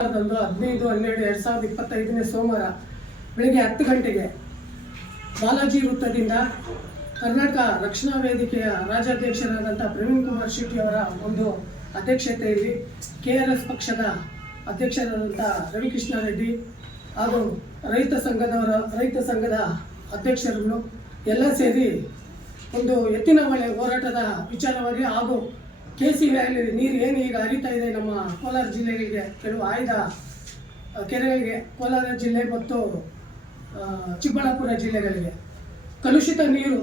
ಹದಿನೈದು ಹನ್ನೆರಡು, ಎರಡ್ ಸಾವಿರದ ಇಪ್ಪತ್ತೈದನೇ ಸೋಮವಾರ ಬೆಳಗ್ಗೆ ಹತ್ತು ಗಂಟೆಗೆ ಬಾಲಾಜಿ ವೃತ್ತದಿಂದ ಕರ್ನಾಟಕ ರಕ್ಷಣಾ ವೇದಿಕೆಯ ರಾಜ್ಯಾಧ್ಯಕ್ಷರಾದಂಥ ಪ್ರವೀಣ್ ಕುಮಾರ್ ಶೆಟ್ಟಿ ಅವರ ಒಂದು ಅಧ್ಯಕ್ಷತೆಯಲ್ಲಿ ಕೆ ಆರ್ ಎಸ್ ಪಕ್ಷದ ಅಧ್ಯಕ್ಷರಾದಂಥ ರವಿಕೃಷ್ಣ ರೆಡ್ಡಿ ಹಾಗೂ ರೈತ ಸಂಘದವರ, ರೈತ ಸಂಘದ ಅಧ್ಯಕ್ಷರುಗಳು ಎಲ್ಲ ಸೇರಿ ಒಂದು ಎತ್ತಿನ ಮಳೆ ಹೋರಾಟದ ವಿಚಾರವಾಗಿ ಹಾಗೂ ಕೆ ಸಿ ವ್ಯಾಲಿ ನೀರು ಏನು ಈಗ ಹರಿತಾ ಇದೆ ನಮ್ಮ ಕೋಲಾರ ಜಿಲ್ಲೆಗಳಿಗೆ, ಕೆಲವು ಆಯ್ದ ಕೆರೆಗಳಿಗೆ, ಕೋಲಾರ ಜಿಲ್ಲೆ ಮತ್ತು ಚಿಕ್ಕಬಳ್ಳಾಪುರ ಜಿಲ್ಲೆಗಳಿಗೆ. ಕಲುಷಿತ ನೀರು,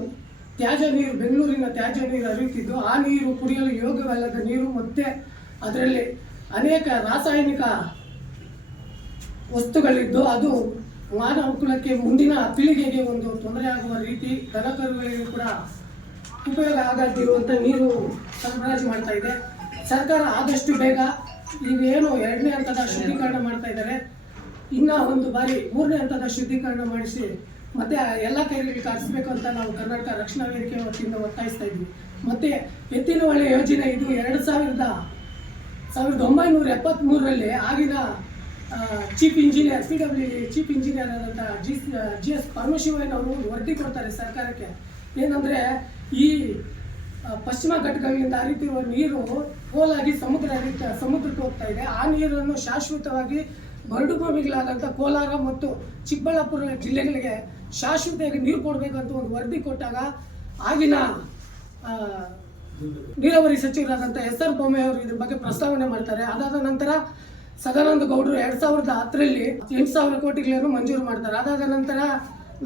ತ್ಯಾಜ್ಯ ನೀರು ಬೆಂಗಳೂರಿನ ತ್ಯಾಜ್ಯ ನೀರು ಹರಿಯುತ್ತಿದ್ದು, ಆ ನೀರು ಕುಡಿಯಲು ಯೋಗ್ಯವಲ್ಲದ ನೀರು ಮತ್ತು ಅದರಲ್ಲಿ ಅನೇಕ ರಾಸಾಯನಿಕ ವಸ್ತುಗಳಿದ್ದು, ಅದು ಮಾನವ ಕುಲಕ್ಕೆ ಮುಂದಿನ ಪೀಳಿಗೆಗೆ ಒಂದು ತೊಂದರೆ ಆಗುವ ರೀತಿ ದನಕರುಗಳಿಗೂ ಕೂಡ ಉಪಯೋಗ ಅಂತ ನೀರು ಸರಬರಾಜು ಮಾಡ್ತಾ ಇದೆ. ಸರ್ಕಾರ ಆದಷ್ಟು ಬೇಗ ಈಗ ಏನು ಎರಡನೇ ಹಂತದ ಶುದ್ಧೀಕರಣ ಮಾಡ್ತಾ ಇದ್ದಾರೆ. ಇನ್ನ ಒಂದು ಬಾರಿ ಮೂರನೇ ಹಂತದ ಶುದ್ಧೀಕರಣ ಮಾಡಿಸಿ ಮತ್ತೆ ಎಲ್ಲ ಕೈಗಳಿಗೆ ಕಾಯಿಸ್ಬೇಕು ಅಂತ ನಾವು ಕರ್ನಾಟಕ ರಕ್ಷಣಾ ವೇದಿಕೆ ವತಿಯಿಂದ ಒತ್ತಾಯಿಸ್ತಾ ಇದ್ವಿ. ಮತ್ತೆ ಎತ್ತಿನ ಹೊಳೆ ಯೋಜನೆ ಇದು ಎರಡು ಸಾವಿರದ ಸಾವಿರದ ಒಂಬೈನೂರ ಎಪ್ಪತ್ತ್ಮೂರರಲ್ಲಿ ಆಗಿನ chief engineer C W chief engineer ಆದಂಥ ಜಿ ಜಿ ಎಸ್ ಪರಮಶಿವಯ್ಯನವರು ವರದಿ ಕೊಡ್ತಾರೆ ಸರ್ಕಾರಕ್ಕೆ. ಏನಂದರೆ ಈ ಪಶ್ಚಿಮ ಘಟ್ಟಗಳಿಂದ ಹರಿತಿರುವ ನೀರು ಕೋಲಾಗಿ ಸಮುದ್ರ ಸಮುದ್ರಕ್ಕೆ ಹೋಗ್ತಾ ಇದೆ. ಆ ನೀರನ್ನು ಶಾಶ್ವತವಾಗಿ ಬರಡು ಭೂಮಿಗಳಾದಂಥ ಕೋಲಾರ ಮತ್ತು ಚಿಕ್ಕಬಳ್ಳಾಪುರ ಜಿಲ್ಲೆಗಳಿಗೆ ಶಾಶ್ವತವಾಗಿ ನೀರು ಕೊಡಬೇಕಂತ ಒಂದು ವರದಿ ಕೊಟ್ಟಾಗ ಆಗಿನ ನೀರಾವರಿ ಸಚಿವರಾದಂಥ ಎಸ್ ಆರ್ ಬೊಮ್ಮೆಯವರು ಅವರು ಇದ್ರ ಬಗ್ಗೆ ಪ್ರಸ್ತಾವನೆ ಮಾಡ್ತಾರೆ. ಅದಾದ ನಂತರ ಸದಾನಂದ ಗೌಡರು ಎರಡು ಸಾವಿರದ ಹತ್ತರಲ್ಲಿ ಎಂಟು ಸಾವಿರ ಕೋಟಿಗಳನ್ನು ಮಂಜೂರು ಮಾಡ್ತಾರೆ. ಅದಾದ ನಂತರ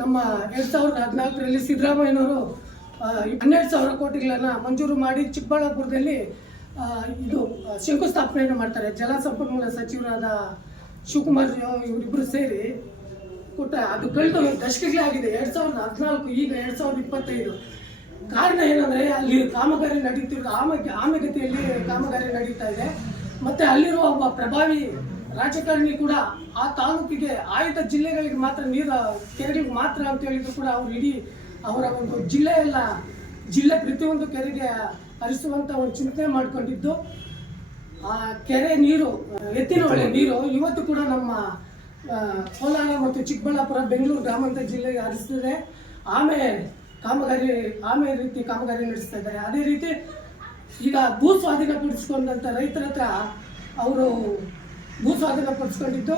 ನಮ್ಮ ಎರಡು ಸಾವಿರದ ಹದಿನಾಲ್ಕರಲ್ಲಿ ಸಿದ್ದರಾಮಯ್ಯನವರು ಹನ್ನೆರಡು ಸಾವಿರ ಕೋಟಿಗಳನ್ನು ಮಂಜೂರು ಮಾಡಿ ಚಿಕ್ಕಬಳ್ಳಾಪುರದಲ್ಲಿ ಇದು ಶಂಕುಸ್ಥಾಪನೆಯನ್ನು ಮಾಡ್ತಾರೆ. ಜಲಸಂಪನ್ಮೂಲ ಸಚಿವರಾದ ಶಿವಕುಮಾರ್ ಇವರಿಬ್ಬರು ಸೇರಿ ಕೊಟ್ಟ, ಅದು ಕಳೆದು ದಶಕಗಳೇ ಆಗಿದೆ. ಎರಡು ಸಾವಿರದ ಹದಿನಾಲ್ಕು, ಈಗ ಎರಡು ಸಾವಿರದ ಇಪ್ಪತ್ತೈದು. ಕಾರಣ ಏನಂದರೆ, ಅಲ್ಲಿ ಕಾಮಗಾರಿ ನಡೀತಿರೋದು, ಆಮ, ಆಮಗತಿಯಲ್ಲಿ ಕಾಮಗಾರಿ ನಡೀತಾ ಇದೆ. ಮತ್ತು ಅಲ್ಲಿರುವ ಒಬ್ಬ ಪ್ರಭಾವಿ ರಾಜಕಾರಣಿ ಕೂಡ ಆ ತಾಲೂಕಿಗೆ, ಆಯ್ದ ಜಿಲ್ಲೆಗಳಿಗೆ ಮಾತ್ರ ನೀರು, ಕೆರೆಗಳಿಗೆ ಮಾತ್ರ ಅಂತ ಹೇಳಿದ್ರು ಕೂಡ ಅವ್ರು ಇಡೀ ಅವರ ಒಂದು ಜಿಲ್ಲೆ ಎಲ್ಲ ಜಿಲ್ಲೆ ಪ್ರತಿಯೊಂದು ಕೆರೆಗೆ ಹರಿಸುವಂತ ಒಂದು ಚಿಂತನೆ ಮಾಡಿಕೊಂಡಿದ್ದು. ಆ ಕೆರೆ ನೀರು ಎತ್ತಿನ ಹೊಳೆ ನೀರು ಇವತ್ತು ಕೂಡ ನಮ್ಮ ಕೋಲಾರ ಮತ್ತು ಚಿಕ್ಕಬಳ್ಳಾಪುರ ಬೆಂಗಳೂರು ಗ್ರಾಮಾಂತರ ಜಿಲ್ಲೆಗೆ ಹರಿಸ್ತಿದೆ. ಆಮೆ ಕಾಮಗಾರಿ ಆಮೆ ರೀತಿ ಕಾಮಗಾರಿ ನಡೆಸ್ತಾ ಇದ್ದಾರೆ. ಅದೇ ರೀತಿ ಈಗ ಭೂ ಸ್ವಾಧೀನಪಡಿಸ್ಕೊಂಡಂಥ ರೈತರ ಹತ್ರ ಅವರು ಭೂ ಸ್ವಾಧೀನ ಪಡಿಸ್ಕೊಂಡಿದ್ದು.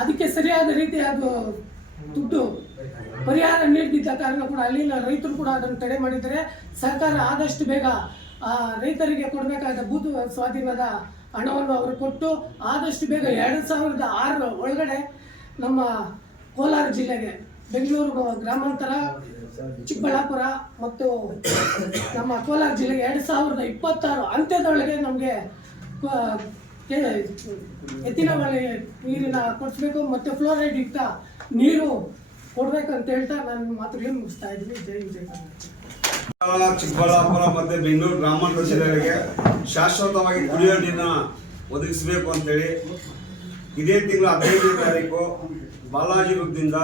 ಅದಕ್ಕೆ ಸರಿಯಾದ ರೀತಿ ಅದು ದುಡ್ಡು ಪರಿಹಾರ ನೀಡಿದ್ದ ಕಾರಣ ಕೂಡ ಅಲ್ಲಿನ ರೈತರು ಕೂಡ ಅದನ್ನು ತಡೆ ಮಾಡಿದರೆ ಸರ್ಕಾರ ಆದಷ್ಟು ಬೇಗ ಆ ರೈತರಿಗೆ ಕೊಡಬೇಕಾದ ಭೂತ ಸ್ವಾಧೀನದ ಹಣವನ್ನು ಅವರು ಕೊಟ್ಟು ಆದಷ್ಟು ಬೇಗ ಎರಡು ಸಾವಿರದ ಆರರ ಒಳಗಡೆ ನಮ್ಮ ಕೋಲಾರ ಜಿಲ್ಲೆಗೆ ಬೆಂಗಳೂರು ಗ್ರಾಮಾಂತರ, ಚಿಕ್ಕಬಳ್ಳಾಪುರ ಮತ್ತು ನಮ್ಮ ಕೋಲಾರ ಜಿಲ್ಲೆಗೆ ಎರಡು ಸಾವಿರದ ಇಪ್ಪತ್ತಾರು ಅಂತ್ಯದೊಳಗೆ ನಮಗೆ ಎತ್ತಿನ ಮನೆ ನೀರಿನ ಕೊಡಿಸ್ಬೇಕು, ಮತ್ತು ಫ್ಲೋರೈಡ್ ಯುಕ್ತ ನೀರು ಕೊಡ್ಬೇಕಂತ ಹೇಳ್ತಾ ನಾನು ಏನ್ ಮುಗಿಸ್ತಾ ಇದ್ದೀನಿ. ಜೈ ಕರ್ನಾಟಕ ಚಿಕ್ಕಬಳ್ಳಾಪುರ ಮತ್ತೆ ಬೆಂಗಳೂರು ಗ್ರಾಮಾಂತರ ಜಿಲ್ಲೆಗಳಿಗೆ ಶಾಶ್ವತವಾಗಿ ಕುಡಿಯೋ ನೀರನ್ನ ಒದಗಿಸಬೇಕು ಅಂತೇಳಿ ಇದೇ ತಿಂಗಳ ಹದಿನೈದನೇ ತಾರೀಕು ಬಾಲಾಜಿ ವೃತ್ತದಿಂದ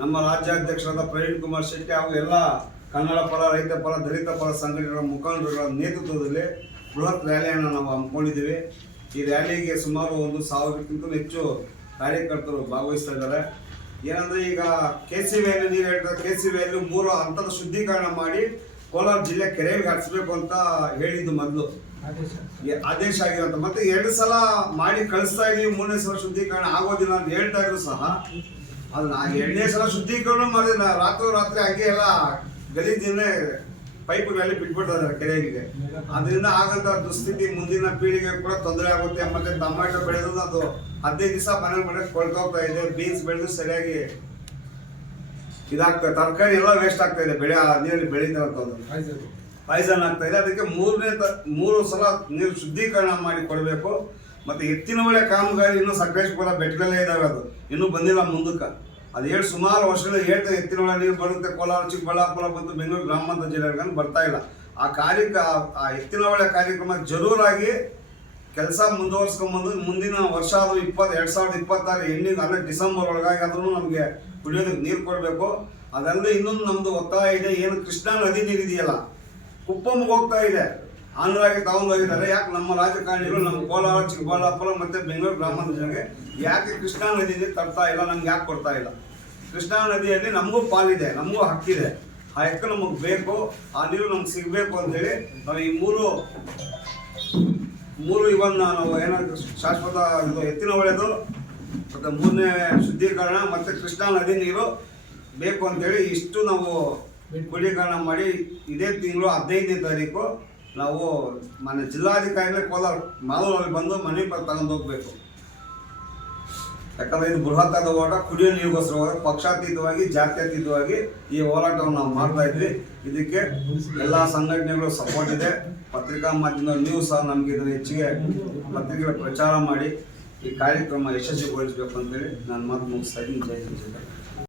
ನಮ್ಮ ರಾಜ್ಯಾಧ್ಯಕ್ಷರಾದ ಪ್ರವೀಣ್ ಕುಮಾರ್ ಶೆಟ್ಟಿ ಹಾಗೂ ಎಲ್ಲ ಕನ್ನಡ ಪರ, ರೈತ ಪರ, ದಲಿತ ಪರ ಸಂಘಟನೆಗಳ ಮುಖಂಡರುಗಳ ನೇತೃತ್ವದಲ್ಲಿ ಬೃಹತ್ ರ್ಯಾಲಿಯನ್ನು ನಾವು ಹಮ್ಮಿಕೊಂಡಿದ್ದೀವಿ. ಈ ರ್ಯಾಲಿಗೆ ಸುಮಾರು ಒಂದು ಸಾವಿರಕ್ಕಿಂತ ಹೆಚ್ಚು ಕಾರ್ಯಕರ್ತರು ಭಾಗವಹಿಸ್ತಾ ಇದ್ದಾರೆ. ಏನಂದ್ರೆ ಈಗ ಕೆ ಸಿ ವ್ಯಾಲಿ ನೀರು ಹೇಳ್ತಾರೆ ಕೆ ಸಿ ವ್ಯಾಲಿ ಮೂರು ಹಂತದ ಶುದ್ಧೀಕರಣ ಮಾಡಿ ಕೋಲಾರ ಜಿಲ್ಲೆ ಕೆರೆಗೆ ಹರಿಸ್ಬೇಕು ಅಂತ ಹೇಳಿದ್ದು ಮೊದಲು. ಆದೇಶ. ಆಗಿರೋಂಥ ಮತ್ತೆ ಎರಡು ಸಲ ಮಾಡಿ ಕಳಿಸ್ತಾ ಇದೀವಿ ಮೂರನೇ ಸಲ ಶುದ್ಧೀಕರಣ ಆಗೋದಿಲ್ಲ ಅಂತ ಹೇಳ್ತಾ ಇದ್ರು ಸಹ. ಅದನ್ನ ಎರಡನೇ ಸಲ ಶುದ್ಧೀಕರಣ ಮಾಡಿದ ರಾತ್ರಿ ರಾತ್ರಿ ಹಾಗೆ ಎಲ್ಲ ಗಲೀಜಿನ ಪೈಪ್ಗಳಲ್ಲಿ ಬಿಟ್ಬಿಡ್ತಾ ಬಿಟ್ಬಿಡ್ತಾರೆ ಕೆರೆಗೆ ಅದರಿಂದ ಆಗಂತ ದುಸ್ಥಿತಿ ಮುಂದಿನ ಪೀಳಿಗೆ ಕೂಡ ತೊಂದರೆ ಆಗುತ್ತೆ. ಮತ್ತೆ ಟೊಮ್ಯಾಟೊ ಬೆಳೆದು ಅದು ಹದಿನೈದು ದಿವಸ ಮನೆ ಮನೆ ಕೊಳ್ತೋಗ್ತಾ ಇದೆ. ಬೀನ್ಸ್ ಬೆಳೆದು ಸರಿಯಾಗಿ ಇದಾಗ್ತದೆ ತರಕಾರಿ ಎಲ್ಲ ವೇಸ್ಟ್ ಆಗ್ತಾ ಇದೆ ಬೆಳೆ ನೀರಲ್ಲಿ ಬೆಳೀತಾರಂತದ್ದು ಪಾಯ್ಸನ್ ಆಗ್ತಾ ಇದೆ. ಅದಕ್ಕೆ ಮೂರನೇ ಮೂರು ಸಲ ನೀರು ಶುದ್ಧೀಕರಣ ಮಾಡಿ ಕೊಡಬೇಕು. ಮತ್ತೆ ಎತ್ತಿನ ಒಳ್ಳೆ ಕಾಮಗಾರಿ ಇನ್ನೂ ಸಕಲೇಶ್ಪುರ ಬೆಟ್ಟದಲ್ಲೇ ಇದಾವೆ ಅದು. ಇನ್ನೂ ಬಂದಿಲ್ಲ ಮುಂದಕ್ಕೆ. ಅದು ಹೇಳಿ ಸುಮಾರು ವರ್ಷಗಳು ಹೇಳ್ತಾ ಎತ್ತಿನೊಳ ನೀರು ಬರುತ್ತೆ, ಕೋಲಾರ, ಚಿಕ್ಕಬಳ್ಳಾಪುರ ಮತ್ತು ಬೆಂಗಳೂರು ಗ್ರಾಮಾಂತರ ಜಿಲ್ಲೆಗಳಿಗೆ ಬರ್ತಾ ಇಲ್ಲ. ಆ ಕಾರ್ಯಕ ಆ ಎತ್ತಿನೊಳ ಕಾರ್ಯಕ್ರಮ ಜರೂರಾಗಿ ಕೆಲಸ ಮುಂದುವರ್ಸ್ಕೊಂಬಂದು ಮುಂದಿನ ವರ್ಷ ಅದು ಇಪ್ಪತ್ತು, ಎರಡು ಸಾವಿರದ ಇಪ್ಪತ್ತಾರು ಎಂಡಿಂಗ್ ಅಂದರೆ ಡಿಸೆಂಬರ್ ಒಳಗಾಗಿ ಆದ್ರೂ ನಮಗೆ ಕುಡಿಯೋದಕ್ಕೆ ನೀರು ಕೊಡಬೇಕು. ಅದಲ್ಲದೆ ಇನ್ನೊಂದು ನಮ್ಮದು ಒತ್ತಾಯ ಇದೆ, ಏನು ಕೃಷ್ಣಾ ನದಿ ನೀರು ಇದೆಯಲ್ಲ ಕುಪ್ಪಮ್ಗೆ ಹೋಗ್ತಾ ಇದೆ. ಆಂಧ್ರಾಗೆ ತಗೊಂಡೋಗಿದ್ದಾರೆ. ಯಾಕೆ ನಮ್ಮ ರಾಜಕಾರಣಿಗಳು, ನಮ್ಮ ಕೋಲಾರ, ಚಿಕ್ಕಬಳ್ಳಾಪುರ ಮತ್ತೆ ಬೆಂಗಳೂರು ಗ್ರಾಮಾಂತರ ಜನರಿಗೆ ಯಾಕೆ ಕೃಷ್ಣಾ ನದಿಗೆ ತರ್ತಾ ಇಲ್ಲ, ನಮ್ಗೆ ಯಾಕೆ ಕೊಡ್ತಾ ಇಲ್ಲ? ಕೃಷ್ಣಾ ನದಿಯಲ್ಲಿ ನಮಗೂ ಪಾಲಿದೆ, ನಮಗೂ ಹಕ್ಕಿದೆ. ಆ ಹಕ್ಕು ನಮಗೆ ಬೇಕು, ಆ ನೀರು ನಮ್ಗೆ ಸಿಗಬೇಕು ಅಂತೇಳಿ ನಾವು ಈ ಮೂರು ಮೂರು ಇವನ್ ನಾವು ಏನಾದ್ರು ಶಾಶ್ವತ ಇದು ಎತ್ತಿನ ಒಳ್ಳೆಯದು ಮತ್ತು ಮೂರನೇ ಶುದ್ಧೀಕರಣ, ಮತ್ತು ಕೃಷ್ಣಾ ನದಿ ನೀರು ಬೇಕು ಅಂತೇಳಿ ಇಷ್ಟು ನಾವು ಗುಡೀಕರಣ ಮಾಡಿ ಇದೇ ತಿಂಗಳು ಹದಿನೈದನೇ ತಾರೀಕು ನಾವು ಮನೆ ಜಿಲ್ಲಾಧಿಕಾರಿಗಳೇ ಕೋಲಾರ ಮಾಲೂರಲ್ಲಿ ಬಂದು ಮನೆ ತಗೊಂಡು ಹೋಗ್ಬೇಕು. ಯಾಕಂದ್ರೆ ಇದು ಬೃಹತ್ತಾದ ಹೋರಾಟ, ಕುಡಿಯೋ ನೀರಿಗೋಸ್ಕರ ಪಕ್ಷಾತೀತವಾಗಿ, ಜಾತ್ಯತೀತವಾಗಿ ಈ ಹೋರಾಟವನ್ನು ನಾವು ಮಾಡ್ತಾ ಇದ್ವಿ. ಇದಕ್ಕೆ ಎಲ್ಲ ಸಂಘಟನೆಗಳು ಸಪೋರ್ಟ್ ಇದೆ. ಪತ್ರಿಕಾ ಮಾಧ್ಯಮ ನೀವು ಸಹ ನಮಗೆ ಇದನ್ನು ಹೆಚ್ಚಿಗೆ ಪತ್ರಿಕೆಗಳ ಪ್ರಚಾರ ಮಾಡಿ ಈ ಕಾರ್ಯಕ್ರಮ ಯಶಸ್ವಿಗೊಳಿಸಬೇಕು ಅಂತೇಳಿ ನಾನು ಮಾತು ಮುಗಿಸ್ತಾ ಇದ್ದೀನಿ. ಜೈ ಜಯ.